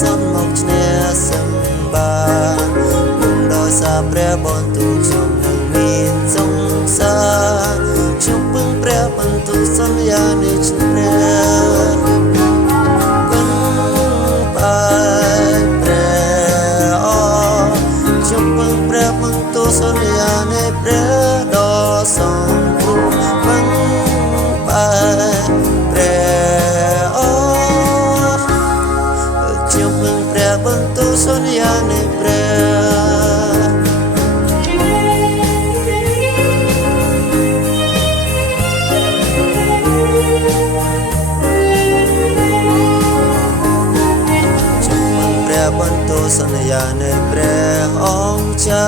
សន្មមកឈ្នះសឹងបានដោយសារព្រះបន្ទូលខ្ញុំនឹងមានសង្សារខ្ញុំពឹងព្រះបន្ទូលសន្យានៃព្រះពឹងបាយព្រះអខ្ញុំពឹងព្រះបន្ទូលសន្យានៃព្រះដ៏សំគួរពឹងបាយព្រះអខ្ញុំពឹងព្រះបន្ទូលសន្យានៃព្រះបន្ទូលសន្យានៃព្រះអង្គចា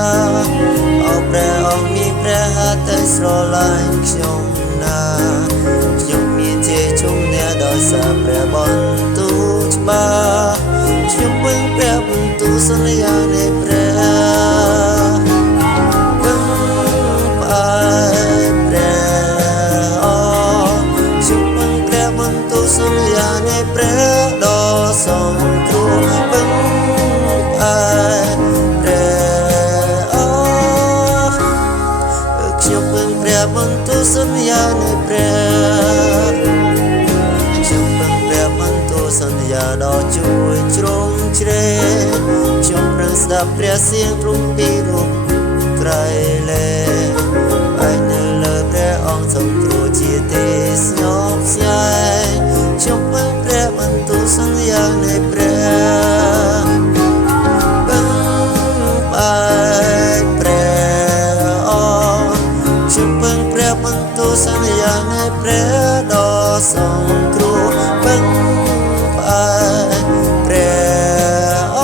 អោព្រះអង្គមានព្រះហត្ថស្រឡាញ់ខ្ញុំណាខ្ញុំមានជ័យជុំអ្នកដោយសារព្រះបន្ទូលច្បាស់ខ្ញុំពឹងព្រះបន្ទូលសន្យានៃព្រះពឹងបាយព្រះអខ្ញុំពឹងព្រះបន្ទូលសន្យានៃព្រះដ៏សំគ្រោះពឹងខ្ញុំពឹងព្រះបន្ទូលសន្យានៃព្រះខ្ញុំពឹងព្រះបន្ទូលសន្យាដ៏ជួយជ្រោមជ្រែងខ្ញុំប្រឹងស្ដាប់ព្រះសៀងទ្រង់ពីរូបក្រៃលែងហើយនៅលើព្រះអង្គសំទ្រួជាទេស្ញប់ស្ញែងខ្ញុំពឹងព្រះបន្ទូលសន្យានៃព្រះពឹងបាយព្រះខ្ញុំពឹងព្រះបន្ទូលសន្យានៃព្រះដ៏សំគ្រោះពឹងបាយព្រះ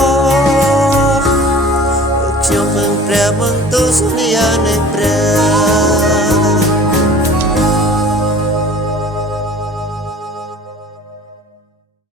ខ្ញុំពឹងព្រះបន្ទូលសន្យានៃព្រះ